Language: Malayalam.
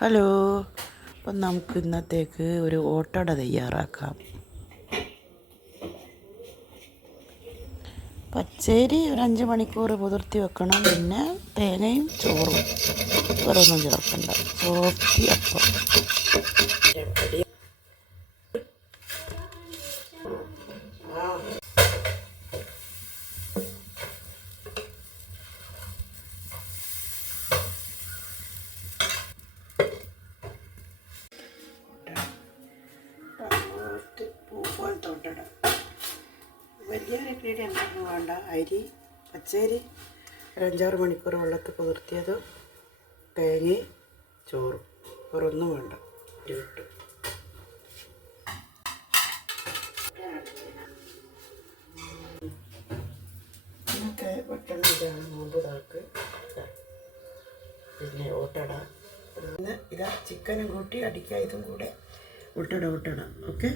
ഹലോ. അപ്പം നമുക്ക് ഇന്നത്തേക്ക് ഒരു ഓട്ടട തയ്യാറാക്കാം. പച്ചരി ഒരു 5 മണിക്കൂർ കുതിർത്തി വെക്കണം. പിന്നെ തേങ്ങയും ചോറും വേറൊന്നും ചേർക്കണ്ട. സോഫ്റ്റ് അപ്പം. പൂപ്പോലത്തെ ഓട്ടട. വലിയൊരു ഇൻഗ്രീഡിയൻ്റ് ഒന്നും വേണ്ട. അരി, പച്ചരി ഒരു 5-6 മണിക്കൂർ വെള്ളത്തിൽ കുതിർത്തിയത്, തേങ്ങയും ചോറും, വേറൊന്നും വേണ്ട. ഇട്ട് ഇന്നത്തെ ഭക്ഷണം ഇതാണ്. നോമ്പുതാക്ക് പിന്നെ ഓട്ടട. ഇതാ ചിക്കനും കൂട്ടി അടിക്കുക. ഇതും കൂടെ ഓട്ടട. ഓക്കെ.